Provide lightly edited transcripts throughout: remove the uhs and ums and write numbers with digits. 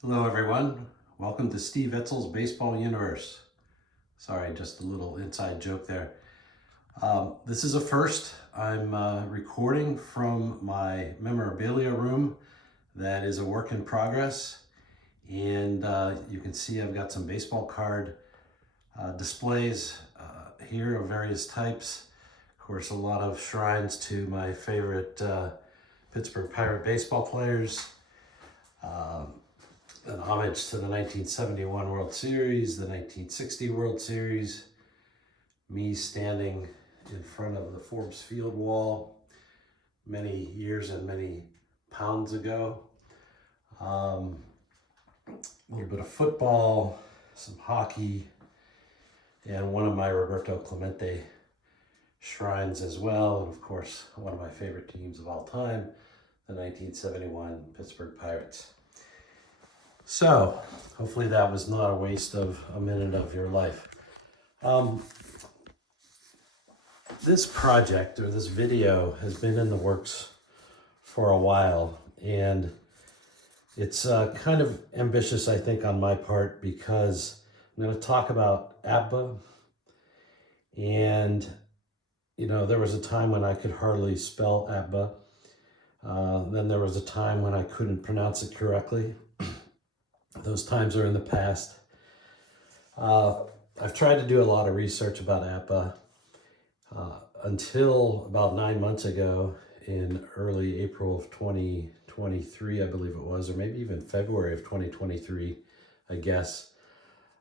Hello everyone, welcome to Steve Etzel's Baseball Universe. Sorry, just a little inside joke there. This is a first. I'm recording from my memorabilia room that is a work in progress. And you can see I've got some baseball card displays here of various types. Of course, a lot of shrines to my favorite Pittsburgh Pirate baseball players. An homage to the 1971 World Series, the 1960 World Series, me standing in front of the Forbes Field wall many years and many pounds ago. A little bit of football, some hockey, and one of my Roberto Clemente shrines as well. And of course, one of my favorite teams of all time, the 1971 Pittsburgh Pirates. So, hopefully that was not a waste of a minute of your life. This project or this video has been in the works for a while, and it's kind of ambitious, I think, on my part, because I'm going to talk about APBA. And, there was a time when I could hardly spell APBA. Then there was a time when I couldn't pronounce it correctly. Those times are in the past. I've tried to do a lot of research about APBA until about 9 months ago, in early April of 2023, I believe it was, or maybe even February of 2023, I guess.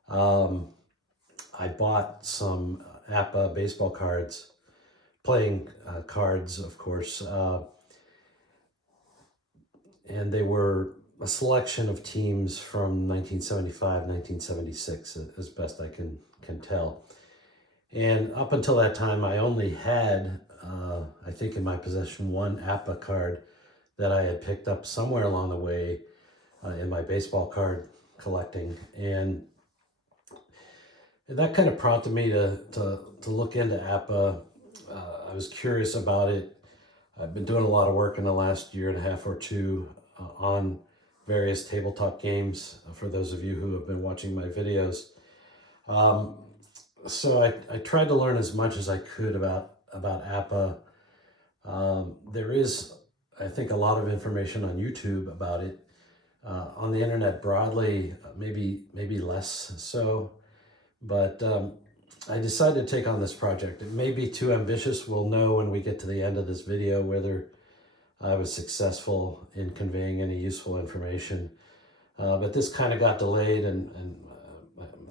I bought some APBA baseball cards, playing cards, of course, and they were a selection of teams from 1975, 1976, as best I can tell. And up until that time, I only had, I think in my possession, one APBA card that I had picked up somewhere along the way in my baseball card collecting. And that kind of prompted me to look into APBA. I was curious about it. I've been doing a lot of work in the last year and a half or two on various tabletop games, for those of you who have been watching my videos. So I tried to learn as much as I could about APBA. There is, I think, a lot of information on YouTube about it. On the internet broadly, maybe less so. But I decided to take on this project. It may be too ambitious. We'll know when we get to the end of this video whether I was successful in conveying any useful information. But this kind of got delayed, and I'm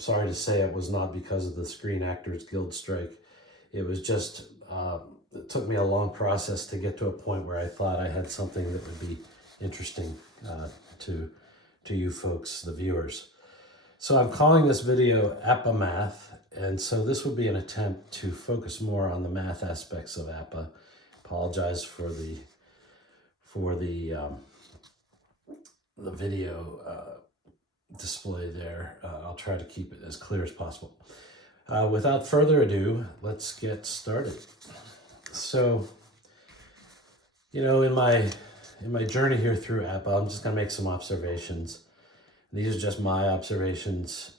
sorry to say it was not because of the Screen Actors Guild strike. It was just, it took me a long process to get to a point where I thought I had something that would be interesting to you folks, the viewers. So I'm calling this video APBA Math, and so this would be an attempt to focus more on the math aspects of APBA. Apologize for the video display there. I'll try to keep it as clear as possible. Without further ado, let's get started. So, in my journey here through APBA, I'm just going to make some observations. These are just my observations,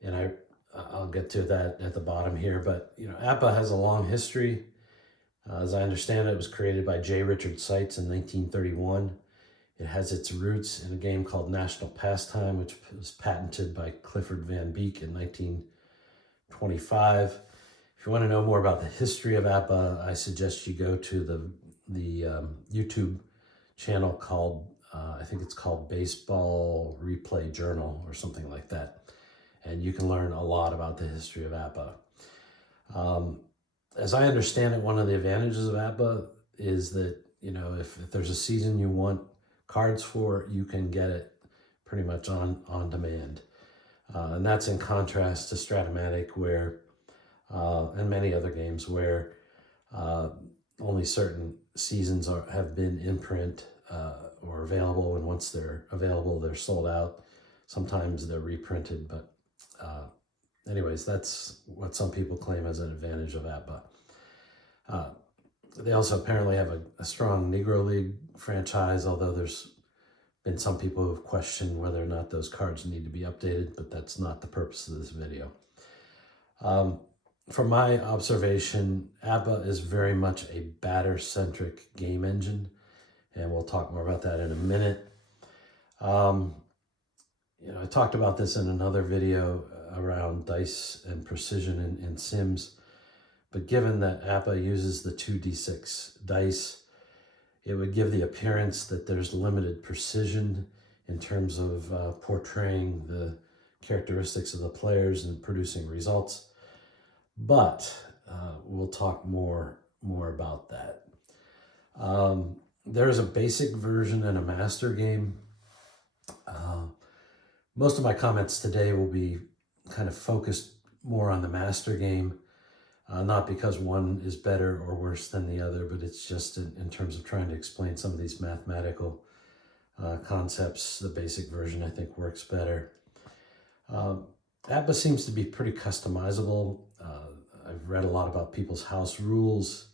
and I'll get to that at the bottom here. But APBA has a long history. As I understand it was created by J. Richard Seitz in 1931. It has its roots in a game called National Pastime, which was patented by Clifford Van Beek in 1925. If you want to know more about the history of APBA, I suggest you go to the YouTube channel called, I think it's called Baseball Replay Journal or something like that. And you can learn a lot about the history of APBA. As I understand it, one of the advantages of APBA is that, if there's a season you want cards for, you can get it pretty much on demand. And that's in contrast to Stratomatic, where, and many other games where only certain seasons have been in print or available, and once they're available, they're sold out. Sometimes they're reprinted, but anyways, that's what some people claim as an advantage of APBA. They also apparently have a strong Negro League franchise, although there's been some people who have questioned whether or not those cards need to be updated, but that's not the purpose of this video. From my observation, APBA is very much a batter-centric game engine, and we'll talk more about that in a minute. I talked about this in another video around dice and precision in Sims, but given that APBA uses the 2d6 dice, it would give the appearance that there's limited precision in terms of portraying the characteristics of the players and producing results. But we'll talk more about that. There is a basic version and a master game. Most of my comments today will be kind of focused more on the master game, not because one is better or worse than the other, but it's just in terms of trying to explain some of these mathematical concepts. The basic version, I think, works better. APBA seems to be pretty customizable. I've read a lot about people's house rules.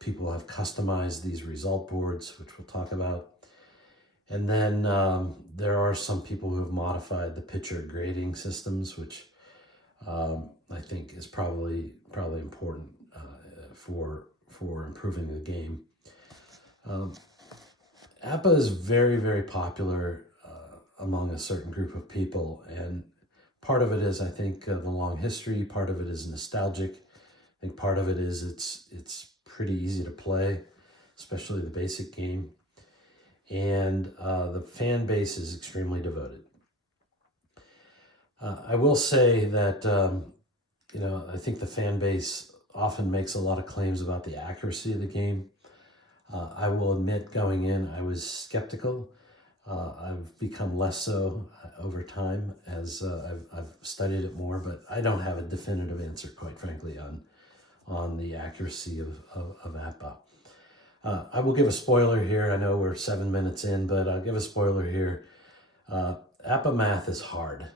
People have customized these result boards, which we'll talk about. And then there are some people who have modified the pitcher grading systems, which I think is probably important for improving the game. APBA is very, very popular among a certain group of people, and part of it is, I think, the long history. Part of it is nostalgic. I think part of it is it's pretty easy to play, especially the basic game. And the fan base is extremely devoted. I will say that, I think the fan base often makes a lot of claims about the accuracy of the game. I will admit, going in, I was skeptical. I've become less so over time as I've studied it more, but I don't have a definitive answer, quite frankly, on the accuracy of APBA. I will give a spoiler here. I know we're 7 minutes in, but I'll give a spoiler here. APBA math is hard.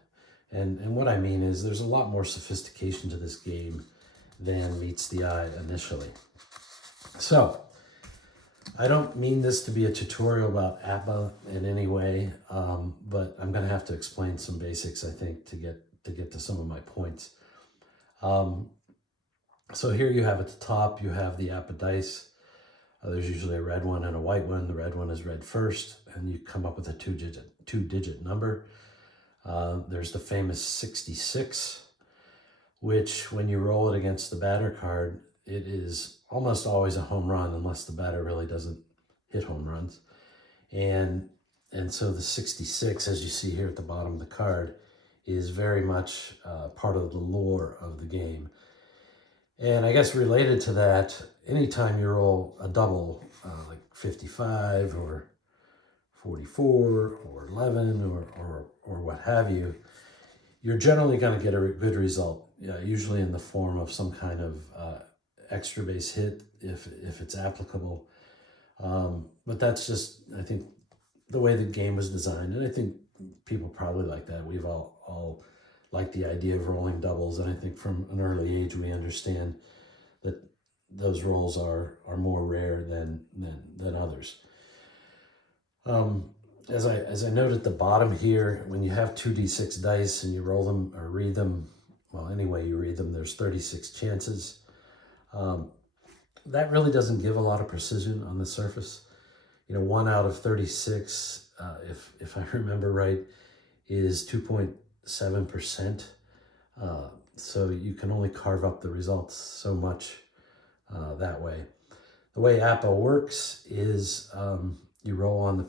And what I mean is there's a lot more sophistication to this game than meets the eye initially. So, I don't mean this to be a tutorial about APBA in any way, but I'm going to have to explain some basics, I think, to get to some of my points. So here you have at the top, you have the APBA dice. There's usually a red one and a white one. The red one is read first, and you come up with a two-digit number. There's the famous 66, which when you roll it against the batter card, it is almost always a home run unless the batter really doesn't hit home runs. And so the 66, as you see here at the bottom of the card, is very much part of the lore of the game. And I guess related to that, anytime you roll a double, like 55 or 44 or 11 or what have you, you're generally going to get a good result, usually in the form of some kind of extra base hit if it's applicable. But that's just, I think, the way the game was designed, and I think people probably like that. We've all like the idea of rolling doubles, and I think from an early age we understand that those rolls are more rare than others. As I noted at the bottom here, when you have 2d6 dice and you roll them or read them, well, anyway you read them, there's 36 chances. That really doesn't give a lot of precision on the surface. 1 out of 36, if I remember right, is 2.7%. So you can only carve up the results so much that way. The way APBA works is you roll on the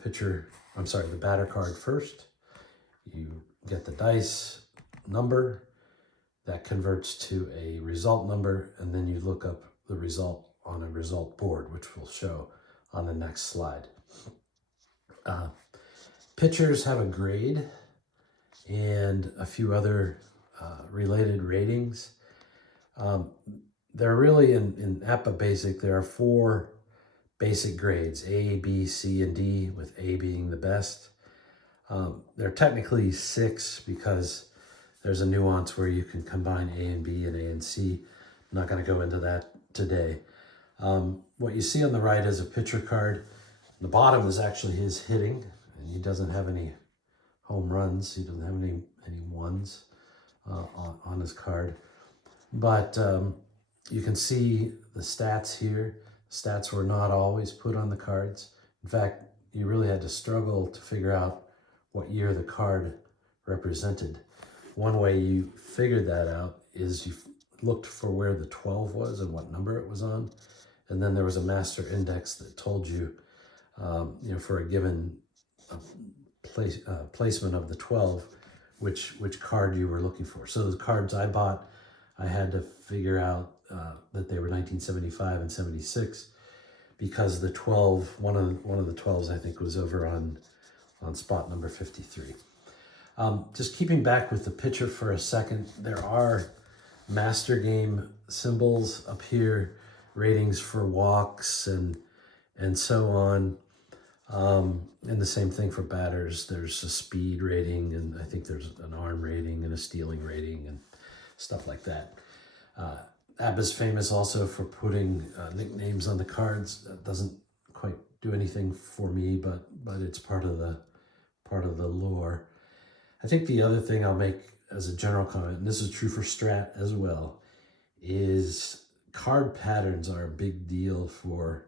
batter card first. You get the dice number that converts to a result number, and then you look up the result on a result board, which we'll show on the next slide. Pitchers have a grade and a few other related ratings. They're really, in APBA Basic, there are 4 basic grades, A, B, C, and D, with A being the best. They're technically 6 because there's a nuance where you can combine A and B and A and C. I'm not going to go into that today. What you see on the right is a pitcher card. The bottom is actually his hitting, and he doesn't have any home runs. He doesn't have any ones on his card. But you can see the stats here. Stats were not always put on the cards. In fact, you really had to struggle to figure out what year the card represented. One way you figured that out is you looked for where the 12 was and what number it was on. And then there was a master index that told you, for a given placement of the 12, which card you were looking for. So the cards I bought, I had to figure out that they were 1975 and 76 because the 12, one of the 12s I think was over on spot number 53. Just keeping back with the picture for a second, there are master game symbols up here, ratings for walks and so on. And the same thing for batters. There's a speed rating, and I think there's an arm rating and a stealing rating and stuff like that. APBA's famous also for putting nicknames on the cards. That doesn't quite do anything for me, but it's part of the lore. I think the other thing I'll make as a general comment, and this is true for Strat as well, is card patterns are a big deal for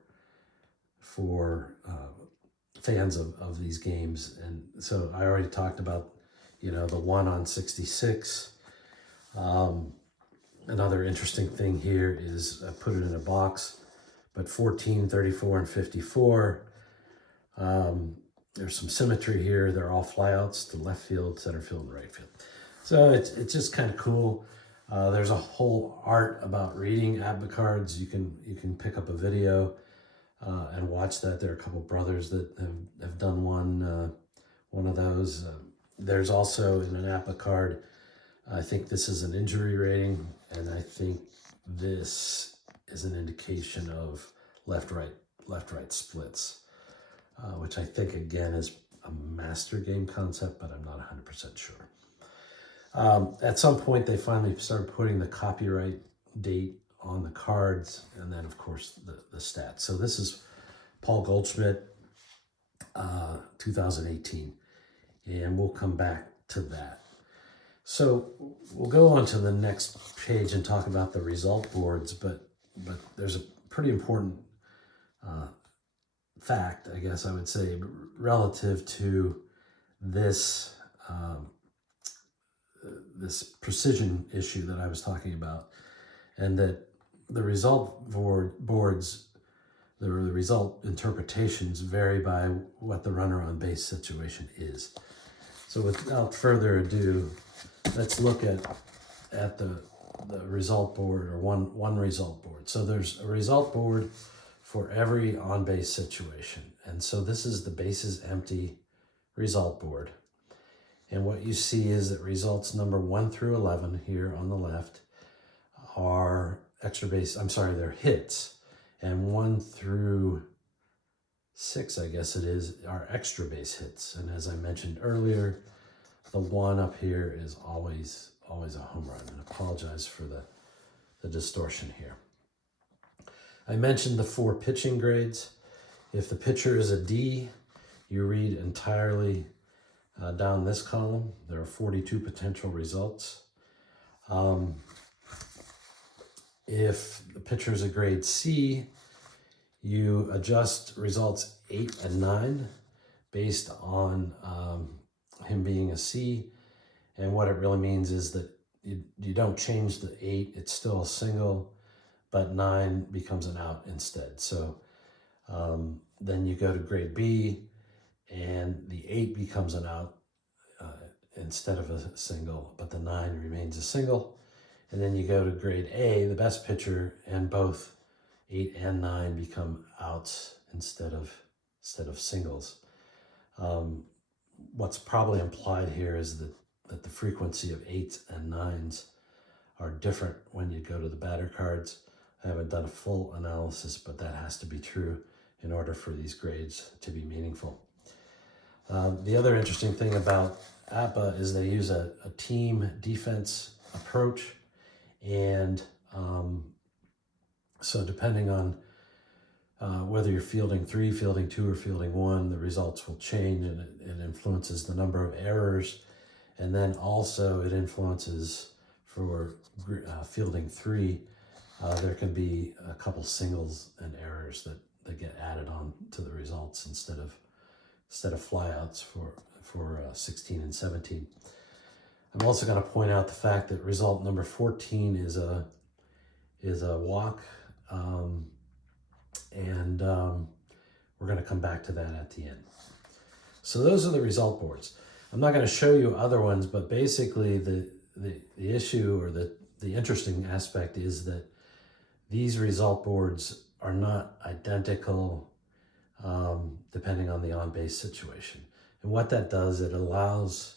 fans of these games. And so I already talked about, the 1 on 66. Another interesting thing here is I put it in a box, but 14, 34, and 54. There's some symmetry here. They're all flyouts to left field, center field, and right field. So it's just kind of cool. There's a whole art about reading APBA cards. You can pick up a video and watch that. There are a couple brothers that have done one of those. There's also in an APBA card, I think this is an injury rating, and I think this is an indication of left-right splits, which I think, again, is a master game concept, but I'm not 100% sure. At some point, they finally started putting the copyright date on the cards, and then, of course, the stats. So this is Paul Goldschmidt, 2018, and we'll come back to that. So we'll go on to the next page and talk about the result boards, but there's a pretty important fact, I guess I would say, relative to this this precision issue that I was talking about, and that the result boards, the result interpretations vary by what the runner on base situation is. So without further ado, let's look at the result board, or one result board. So there's a result board for every on-base situation. And so this is the bases empty result board. And what you see is that results number 1 through 11 here on the left are they're hits. And 1 through 6, I guess it is, are extra base hits. And as I mentioned earlier, the 1 up here is always a home run. And I apologize for the distortion here. I mentioned the 4 pitching grades. If the pitcher is a D, you read entirely down this column. There are 42 potential results. If the pitcher is a grade C, you adjust results 8 and 9 based on him being a C. And what it really means is that you don't change the 8, it's still a single, but 9 becomes an out instead. So then you go to grade B, and the 8 becomes an out instead of a single, but the 9 remains a single. And then you go to grade A, the best pitcher, and both 8 and 9 become outs instead of singles. What's probably implied here is that the frequency of 8s and 9s are different when you go to the batter cards. I haven't done a full analysis, but that has to be true in order for these grades to be meaningful. The other interesting thing about APBA is they use a team defense approach, and so depending on whether you're fielding 3, fielding 2, or fielding 1, the results will change, and it influences the number of errors. And then also it influences for fielding 3, there can be a couple singles and errors that get added on to the results instead of flyouts for 16 and 17. I'm also going to point out the fact that result number 14 is a walk, and we're going to come back to that at the end. So those are the result boards. I'm not going to show you other ones, but basically the issue, or the interesting aspect, is that these result boards are not identical depending on the on-base situation. And what that does, it allows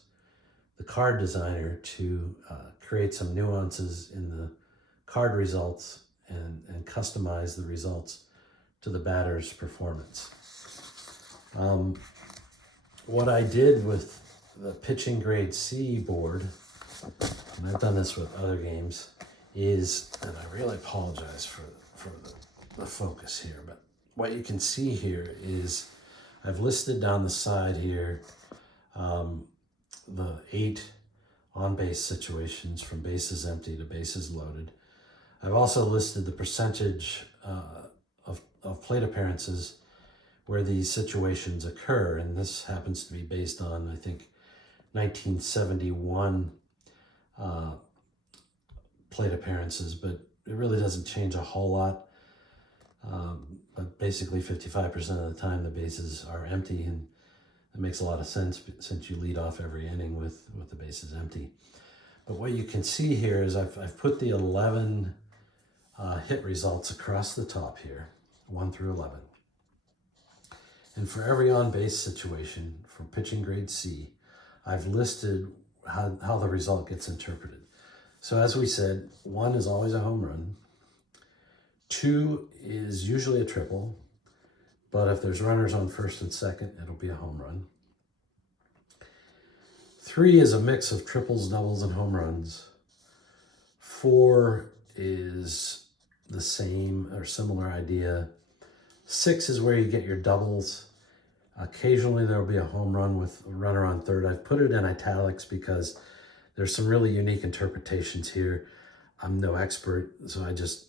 the card designer to create some nuances in the card results and customize the results to the batter's performance. What I did with the pitching grade C board, and I've done this with other games, is, and I really apologize for the focus here, but what you can see here is I've listed down the side here the 8 on-base situations from bases empty to bases loaded. I've also listed the percentage of plate appearances where these situations occur, and this happens to be based on, I think, 1971 plate appearances, but it really doesn't change a whole lot. But basically 55% of the time the bases are empty, and it makes a lot of sense since you lead off every inning with the bases empty. But what you can see here is I've put the 11 hit results across the top here, 1 through 11. And for every on-base situation for pitching grade C, I've listed how the result gets interpreted. So as we said, 1 is always a home run. 2 is usually a triple, but if there's runners on first and second, it'll be a home run. 3 is a mix of triples, doubles, and home runs. 4 is the same or similar idea. 6 is where you get your doubles. Occasionally there'll be a home run with a runner on third. I've put it in italics because there's some really unique interpretations here. I'm no expert, so I just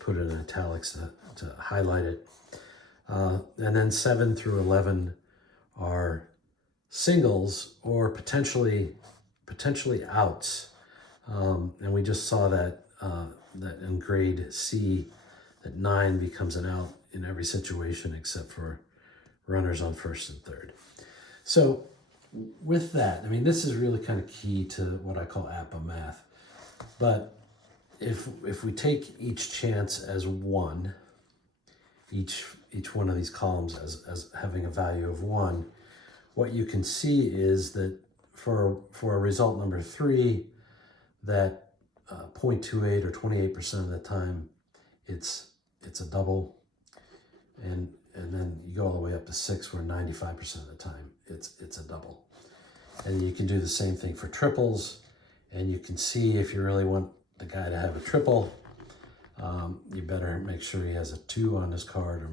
put it in italics to highlight it. And then 7 through 11 are singles or potentially outs. And we just saw that in grade C, that 9 becomes an out in every situation except for runners on first and third. So with that, I mean, this is really kind of key to what I call APBA math. But if we take each chance as 1, each one of these columns as having a value of 1, what you can see is that for a result number 3, that 0.28 or 28% of the time it's a double, and then you go all the way up to 6 where 95% of the time it's a double. And you can do the same thing for triples, and you can see if you really want the guy to have a triple, you better make sure he has a 2 on his card, or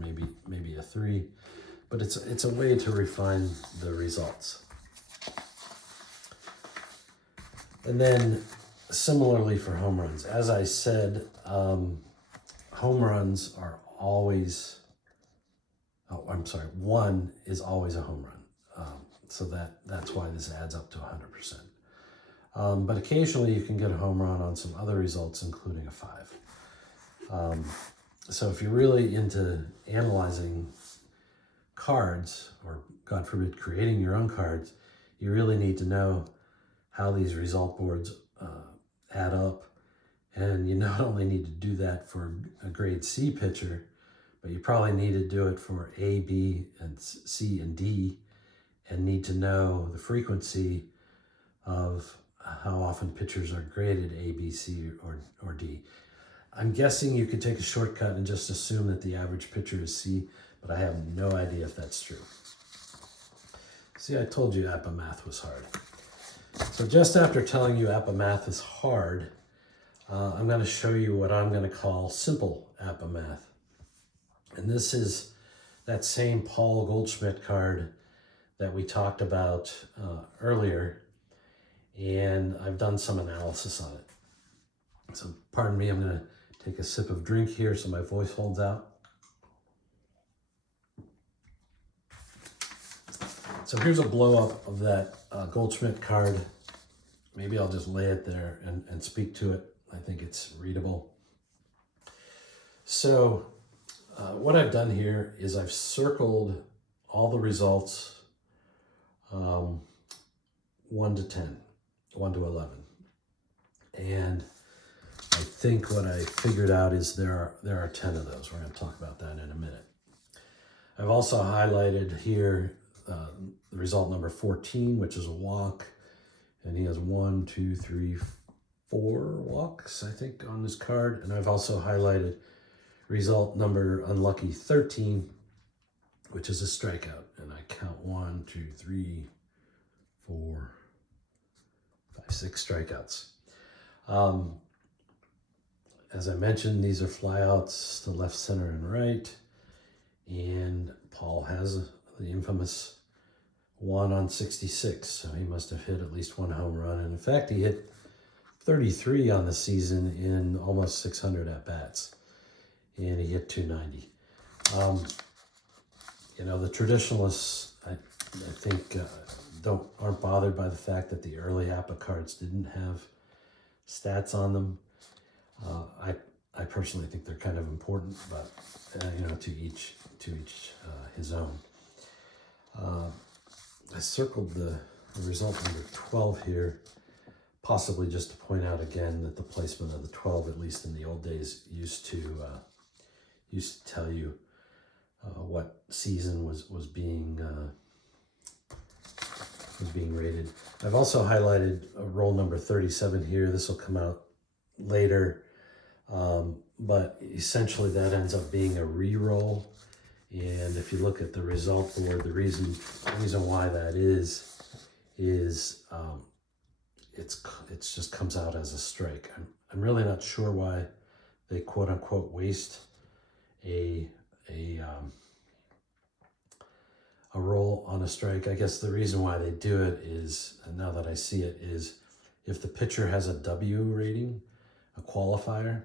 maybe a 3. But it's a way to refine the results. And then similarly for home runs, as I said, home runs are always, 1 is always a home run. So that's why this adds up to 100%. But occasionally you can get a home run on some other results, including a 5. So if you're really into analyzing cards, or God forbid, creating your own cards, you really need to know how these result boards add up. And you not only need to do that for a grade C pitcher, but you probably need to do it for A, B, and C, and D, and need to know the frequency of how often pitchers are graded A, B, C, or D. I'm guessing you could take a shortcut and just assume that the average pitcher is C, but I have no idea if that's true. See, I told you APBA math was hard. So just after telling you APBA math is hard, I'm going to show you what I'm going to call simple APBA math. And this is that same Paul Goldschmidt card that we talked about earlier, and I've done some analysis on it. So pardon me, I'm going to take a sip of drink here so my voice holds out. So here's a blow up of that Goldschmidt card. Maybe I'll just lay it there and speak to it. I think it's readable. So what I've done here is I've circled all the results 1 to 10, 1 to 11. And I think what I figured out is there are 10 of those. We're going to talk about that in a minute. I've also highlighted here the result number 14, which is a walk. And he has 1, 2, 3, 4 walks, I think, on this card. And I've also highlighted result number unlucky 13, which is a strikeout. And I count 1, 2, 3, 4, 5, 6 strikeouts. As I mentioned, these are flyouts to left, center, and right. And Paul has the infamous 1 on 66, so he must have hit at least 1 home run. And in fact, he hit 33 on the season in almost 600 at-bats. And he hit 290. The traditionalists, I think, aren't bothered by the fact that the early APBA cards didn't have stats on them. I personally think they're kind of important, but to each his own. I circled the result number 12 here, possibly just to point out again that the placement of the 12, at least in the old days, used to tell you what season was being rated. I've also highlighted roll number 37 here. This will come out later, but essentially that ends up being a re-roll. And if you look at the result board, the reason why that is it's just comes out as a strike. I'm really not sure why they quote unquote waste a roll on a strike. I guess the reason why they do it is, and now that I see it, is if the pitcher has a W rating, a qualifier,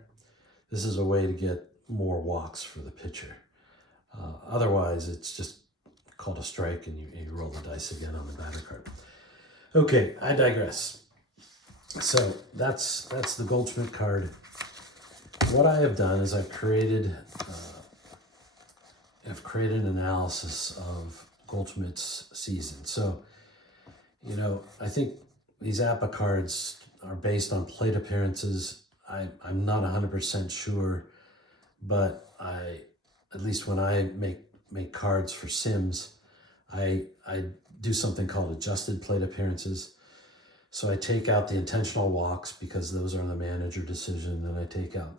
this is a way to get more walks for the pitcher. Otherwise, it's just called a strike and you roll the dice again on the batter card. Okay, I digress. So that's the Goldschmidt card. What I have done is I've created an analysis of Goldschmidt's season. So, I think these APBA cards are based on plate appearances. I'm not 100% sure, but at least when I make cards for Sims, I do something called adjusted plate appearances. So I take out the intentional walks because those are the manager decision, and I take out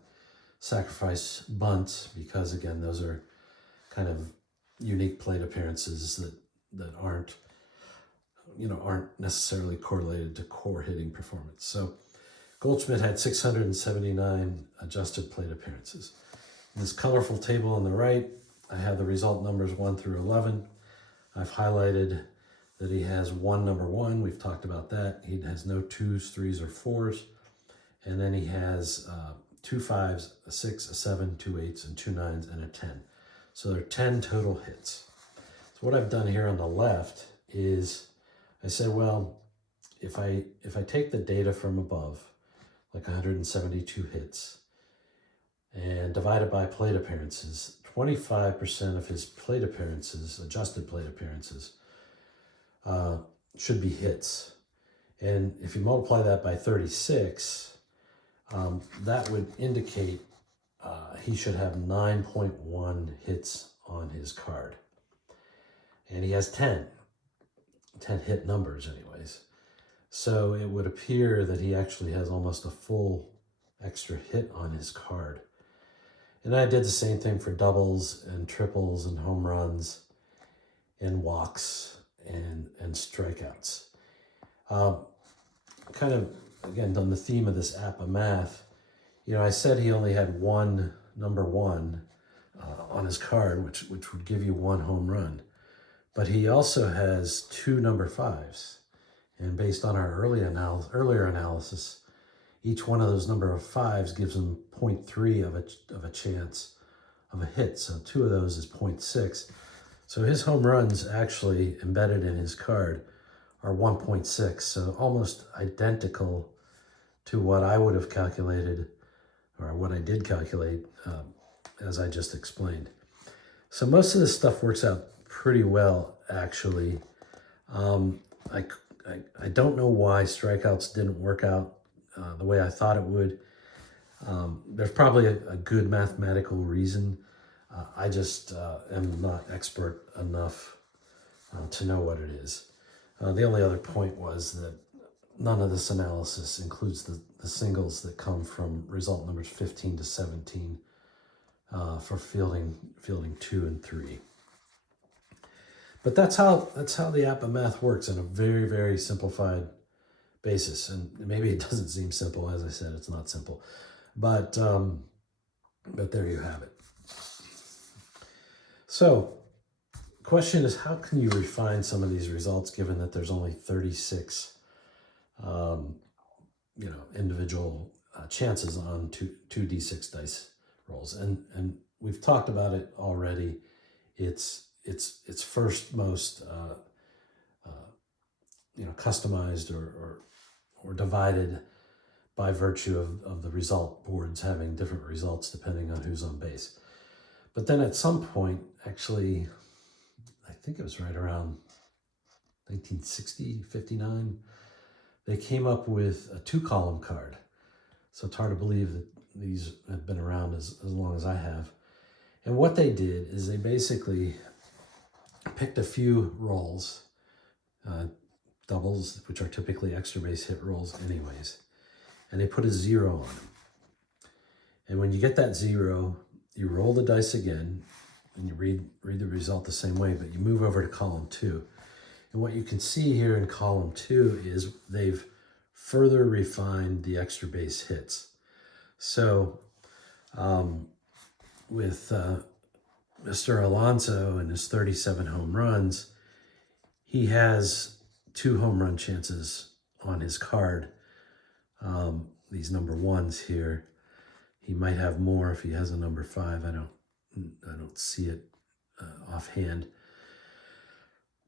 sacrifice bunts because, again, those are kind of unique plate appearances that aren't necessarily correlated to core hitting performance. So Goldschmidt had 679 adjusted plate appearances. In this colorful table on the right, I have the result numbers 1 through 11. I've highlighted that he has number 1. We've talked about that. He has no 2s, 3s, or 4s. And then he has 2 5s, a 6, a 7, 2 8s, and 2 9s, and a 10. So there are 10 total hits. So what I've done here on the left is I said, well, if I take the data from above, like 172 hits, and divide it by plate appearances, 25% of his plate appearances, adjusted plate appearances, should be hits. And if you multiply that by 36, that would indicate he should have 9.1 hits on his card. And he has 10 hit numbers anyways. So it would appear that he actually has almost a full extra hit on his card. And I did the same thing for doubles and triples and home runs and walks and strikeouts. Kind of, again, on the theme of this APBA math, I said he only had one number 1 on his card, which would give you 1 home run. But he also has 2 number 5s. And based on our earlier analysis, each one of those number of 5s gives him 0.3 of a chance of a hit. So 2 of those is 0.6. So his home runs actually embedded in his card are 1.6. So almost identical to what I would have calculated, or what I did calculate, as I just explained. So most of this stuff works out pretty well, actually. I don't know why strikeouts didn't work out the way I thought it would. There's probably a good mathematical reason. I just am not expert enough to know what it is. The only other point was that none of this analysis includes the singles that come from result numbers 15 to 17 for fielding 2 and 3. But that's how the APBA math works on a very, very simplified basis. And maybe it doesn't seem simple. As I said, it's not simple. But there you have it. So, question is, how can you refine some of these results given that there's only 36 individual chances on two D6 dice rolls? And we've talked about it already. It's first most customized or divided by virtue of the result boards having different results depending on who's on base. But then at some point, actually, I think it was right around 1960, 59, they came up with a 2-column card. So it's hard to believe that these have been around as long as I have. And what they did is they basically picked a few rolls, doubles, which are typically extra base hit rolls anyways, and they put a 0 on them. And when you get that 0, you roll the dice again, and you read the result the same way, but you move over to column 2. And what you can see here in column 2 is they've further refined the extra base hits. So with Mr. Alonso and his 37 home runs, he has 2 home run chances on his card. These number 1s here. He might have more if he has a number 5. I don't see it offhand.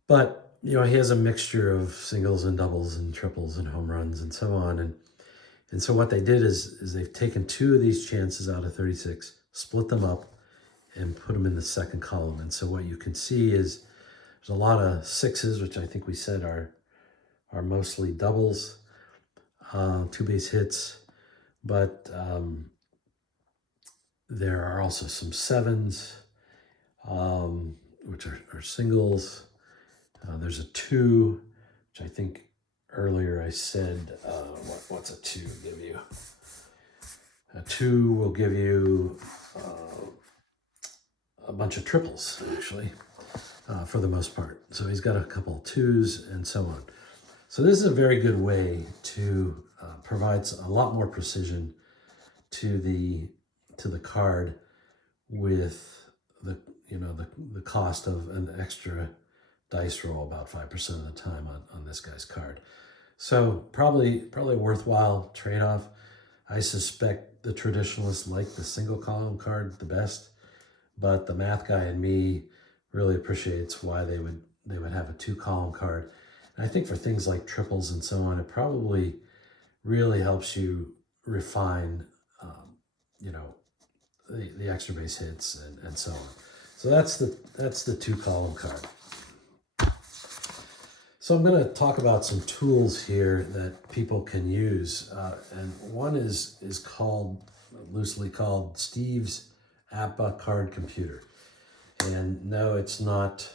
But he has a mixture of singles and doubles and triples and home runs and so on. And so what they did is they've taken 2 of these chances out of 36, split them up, and put them in the second column. And so what you can see is there's a lot of 6s, which I think we said are mostly doubles, 2 base hits, but there are also some 7s, which are singles. There's a 2, which I think earlier I said, what's a 2 give you? A 2 will give you a bunch of triples, actually, for the most part. So he's got a couple of 2s and so on. So this is a very good way to provide a lot more precision to the card with the cost of an extra dice roll about 5% of the time on this guy's card. So probably a worthwhile trade-off. I suspect the traditionalists like the single column card the best, but the math guy in me really appreciates why they would have a 2-column card. And I think for things like triples and so on, it probably really helps you refine the extra base hits and so on. So that's the 2-column card. So I'm going to talk about some tools here that people can use, and one is loosely called Steve's APBA card computer. And no, it's not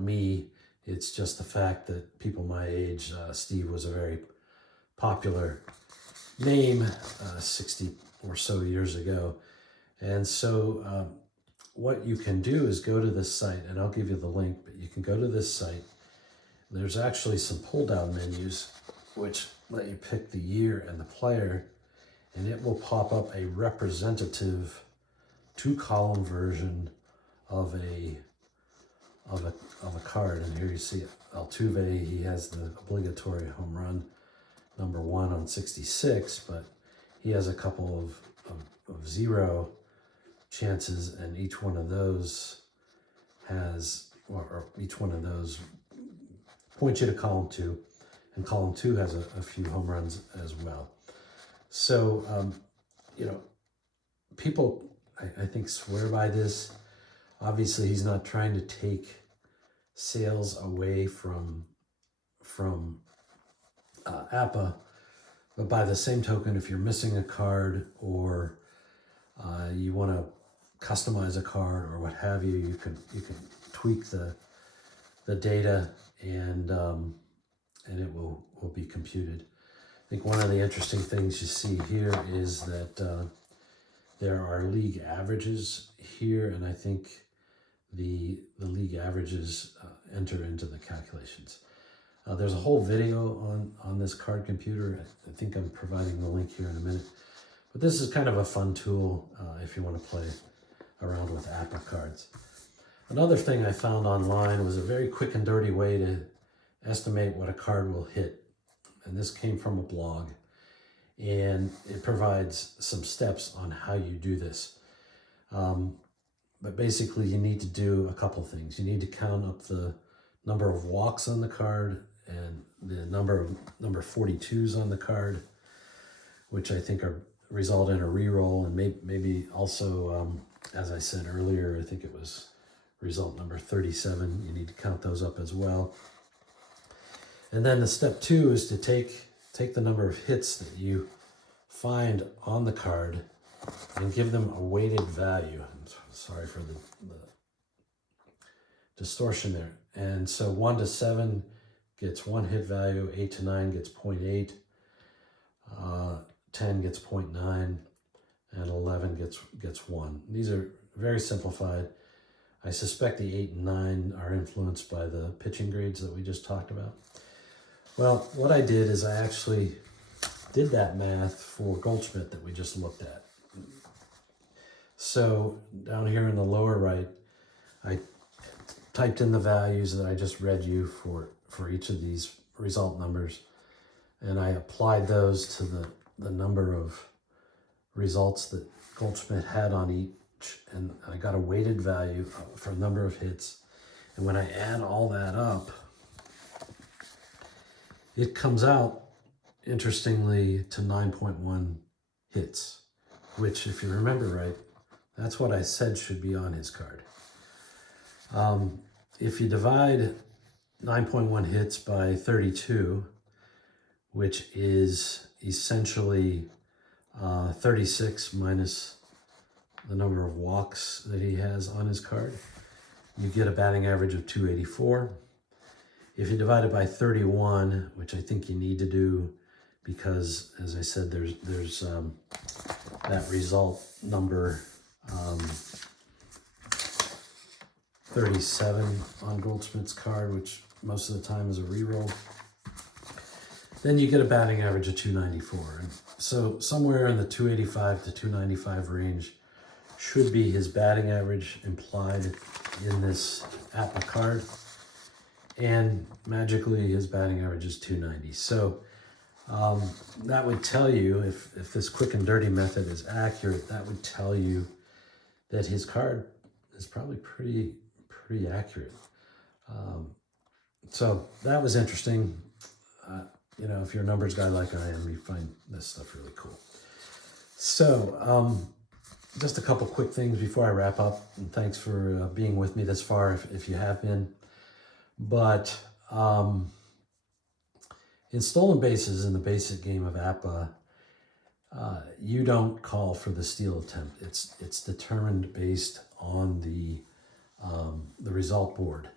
me. It's just the fact that people my age, Steve was a very popular name 60 or so years ago. And so what you can do is go to this site, and I'll give you the link, but you can go to this site. There's actually some pull-down menus which let you pick the year and the player, and it will pop up a representative two-column version of a card. And here you see Altuve. He has the obligatory home run number 1 on 66, but he has a couple of 0 chances, and each one of those has, or each one of those points you to column 2, and column 2 has a few home runs as well. So, you know, people, I think, swear by this. Obviously, he's not trying to take sales away from APBA, but by the same token, if you're missing a card or you want to customize a card or what have you, you can tweak the data and it will be computed. I think one of the interesting things you see here is that there are league averages here, and I think the league averages enter into the calculations. There's a whole video on this card computer. I think I'm providing the link here in a minute. But this is kind of a fun tool if you want to play around with APBA cards. Another thing I found online was a very quick and dirty way to estimate what a card will hit. And this came from a blog. And it provides some steps on how you do this. But basically, you need to do a couple things. You need to count up the number of walks on the card and the number 42s on the card, which I think result in a reroll, and maybe also, as I said earlier, I think it was result number 37. You need to count those up as well. And then the step 2 is to take the number of hits that you find on the card and give them a weighted value. I'm sorry for the distortion there. And so 1 to 7 gets 1 hit value, 8 to 9 gets 0.8, 10 gets 0.9, and 11 gets 1. These are very simplified. I suspect the 8 and 9 are influenced by the pitching grades that we just talked about. Well, what I did is I actually did that math for Goldschmidt that we just looked at. So down here in the lower right, I typed in the values that I just read you for each of these result numbers, and I applied those to the number of results that Goldschmidt had on each, and I got a weighted value for number of hits. And when I add all that up, it comes out, interestingly, to 9.1 hits, which, if you remember right, that's what I said should be on his card. If you divide 9.1 hits by 32, which is essentially 36 minus the number of walks that he has on his card, you get a batting average of 284. If you divide it by 31, which I think you need to do because, as I said, there's that result number 37 on Goldschmidt's card, which most of the time is a reroll, then you get a batting average of 294. And so somewhere in the 285 to 295 range should be his batting average implied in this APBA card. And magically, his batting average is 290. So that would tell you, if this quick and dirty method is accurate, that would tell you that his card is probably pretty accurate. So that was interesting. You know, if you're a numbers guy like I am, you find this stuff really cool. So just a couple quick things before I wrap up, and thanks for being with me this far if you have been. But in stolen bases in the basic game of APBA, you don't call for the steal attempt. It's determined based on the result board.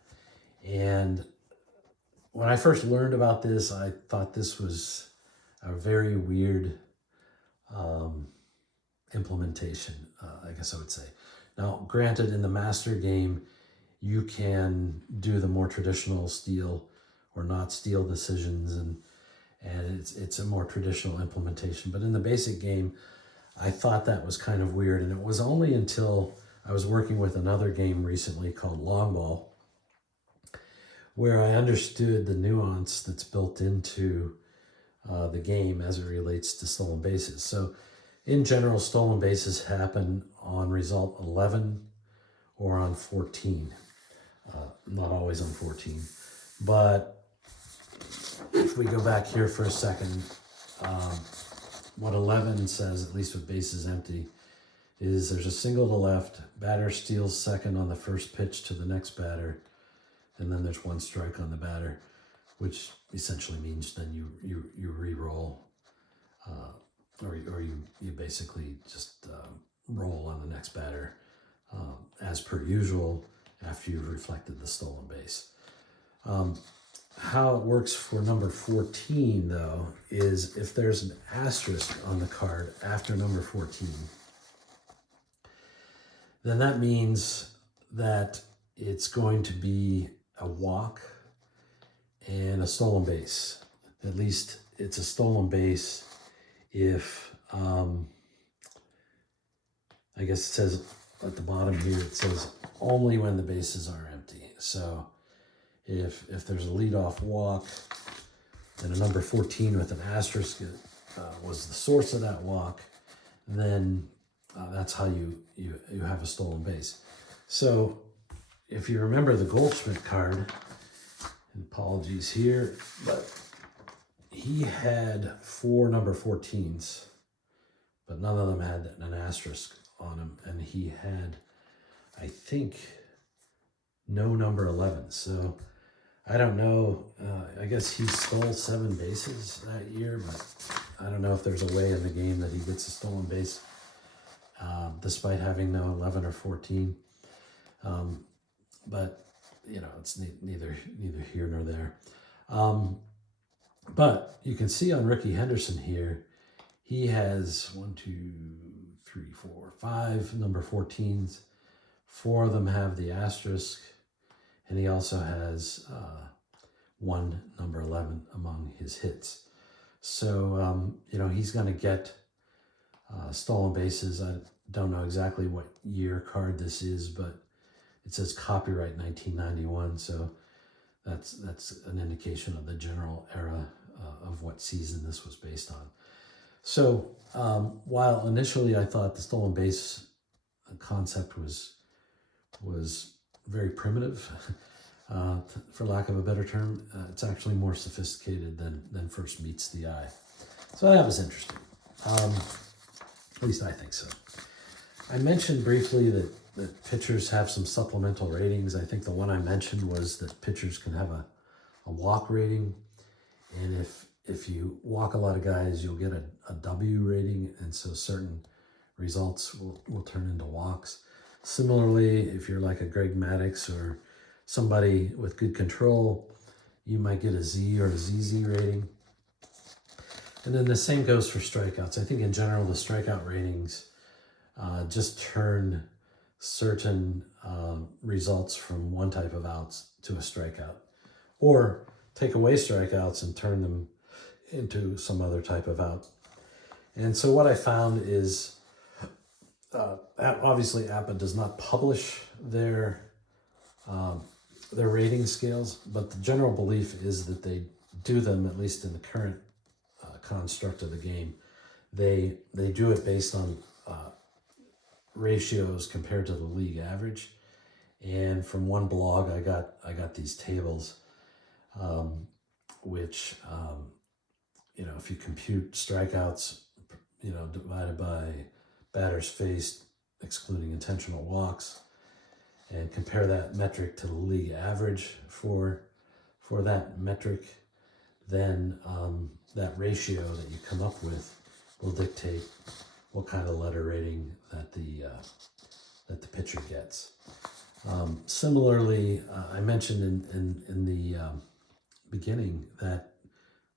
And when I first learned about this, I thought this was a very weird implementation, I guess I would say. Now, granted, in the master game, you can do the more traditional steal or not steal decisions, and it's a more traditional implementation. But in the basic game, I thought that was kind of weird, and it was only until I was working with another game recently called Long Ball, where I understood the nuance that's built into the game as it relates to stolen bases. So in general, stolen bases happen on result 11 or on 14. Not always on 14. But if we go back here for a second, what 11 says, at least with bases empty, is there's a single to left, batter steals second on the first pitch to the next batter, and then there's one strike on the batter, which essentially means then you re-roll, or you basically just roll on the next batter as per usual after you've reflected the stolen base. How it works for number 14, though, is if there's an asterisk on the card after number 14, then that means that it's going to be a walk and a stolen base. At least it's a stolen base if, I guess it says at the bottom here, it says only when the bases are empty. So if there's a leadoff walk and a number 14 with an asterisk was the source of that walk, then that's how you have a stolen base. So if you remember the Goldschmidt card, and apologies here, but he had 4 number 14s, but none of them had an asterisk on him, and he had, I think, no number 11. So I don't know, I guess he stole 7 bases that year, but I don't know if there's a way in the game that he gets a stolen base despite having no 11 or 14. But, you know, it's neither here nor there. But you can see on Ricky Henderson here, he has 1, 2, 3, 4, 5 number 14s. 4 of them have the asterisk, and he also has 1 number 11 among his hits. So, you know, he's going to get stolen bases. I don't know exactly what year card this is, but it says copyright 1991. So that's an indication of the general era of what season this was based on. So while initially I thought the stolen base concept was very primitive, for lack of a better term, it's actually more sophisticated than first meets the eye. So that was interesting. At least I think so. I mentioned briefly that pitchers have some supplemental ratings. I think the one I mentioned was that pitchers can have a walk rating. And if you walk a lot of guys, you'll get a W rating. And so certain results will turn into walks. Similarly, if you're like a Greg Maddux or somebody with good control, you might get a Z or a ZZ rating. And then the same goes for strikeouts. I think in general, the strikeout ratings just turn certain results from one type of outs to a strikeout, or take away strikeouts and turn them into some other type of out. And so what I found is, obviously APBA does not publish their rating scales, but the general belief is that they do them, at least in the current construct of the game. They do it based on ratios compared to the league average. And from one blog, I got these tables, which you know, if you compute strikeouts, you know, divided by batters faced, excluding intentional walks, and compare that metric to the league average for that metric, then that ratio that you come up with will dictate what kind of letter rating that the pitcher gets. Similarly, I mentioned in the beginning that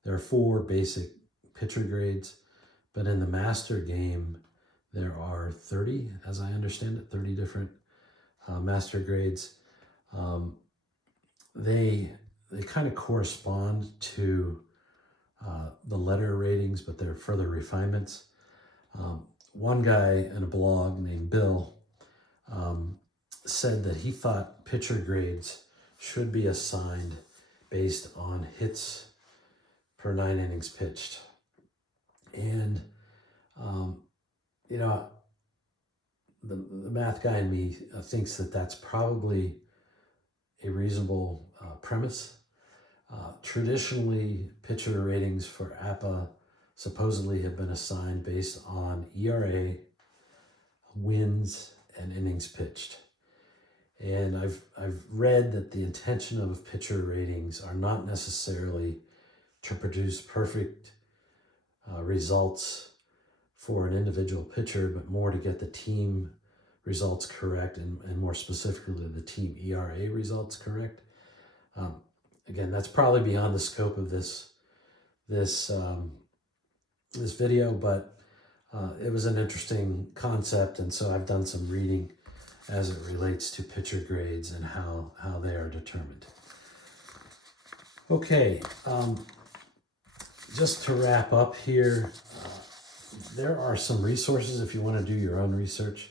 there are 4 basic pitcher grades, but in the master game there are 30, as I understand it, 30 different master grades. They kind of correspond to the letter ratings, but they're further refinements. one guy in a blog named Bill said that he thought pitcher grades should be assigned based on hits per 9 innings pitched. And, you know, the math guy in me thinks that that's probably a reasonable premise. Traditionally, pitcher ratings for APBA supposedly have been assigned based on ERA, wins, and innings pitched. And I've read that the intention of pitcher ratings are not necessarily to produce perfect results for an individual pitcher, but more to get the team results correct, and more specifically the team ERA results correct. Again, that's probably beyond the scope of this video, but it was an interesting concept, and so I've done some reading as it relates to pitcher grades and how they are determined. Okay, just to wrap up here, there are some resources if you want to do your own research.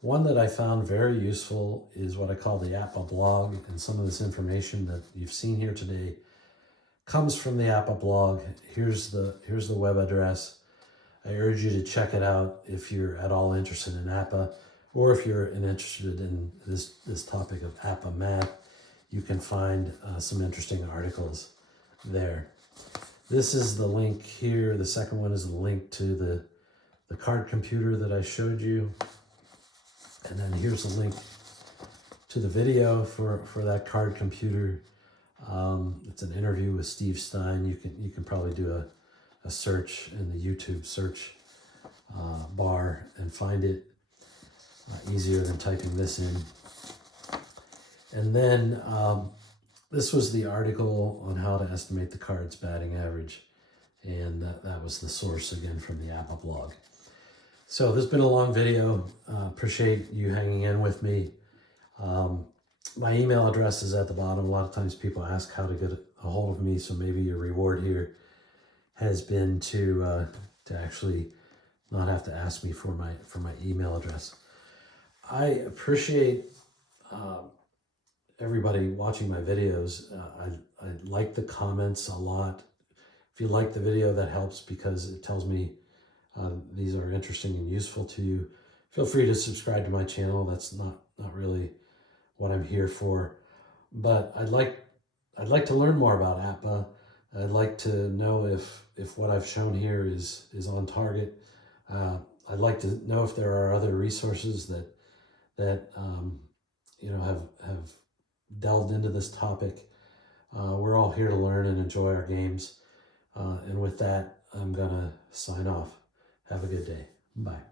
One that I found very useful is what I call the APBA Blog, and some of this information that you've seen here today comes from the APBA Blog. Here's the web address. I urge you to check it out if you're at all interested in APBA, or if you're interested in this topic of APBA math. You can find some interesting articles there. This is the link here. The second one is the link to the card computer that I showed you. And then here's a link to the video for that card computer. It's an interview with Stein. You can probably do a search in the YouTube search bar and find it easier than typing this in. And then this was the article on how to estimate the card's batting average. And that was the source, again, from the APBA Blog. So this has been a long video. Appreciate you hanging in with me. My email address is at the bottom. A lot of times people ask how to get a hold of me, so maybe your reward here has been to actually not have to ask me for my email address. I appreciate everybody watching my videos. I like the comments a lot. If you like the video, that helps because it tells me these are interesting and useful to you. Feel free to subscribe to my channel. That's not really what I'm here for, but I'd like to learn more about APBA. I'd like to know if what I've shown here is on target. I'd like to know if there are other resources that you know have delved into this topic. We're all here to learn and enjoy our games. And with that, I'm gonna sign off. Have a good day. Bye.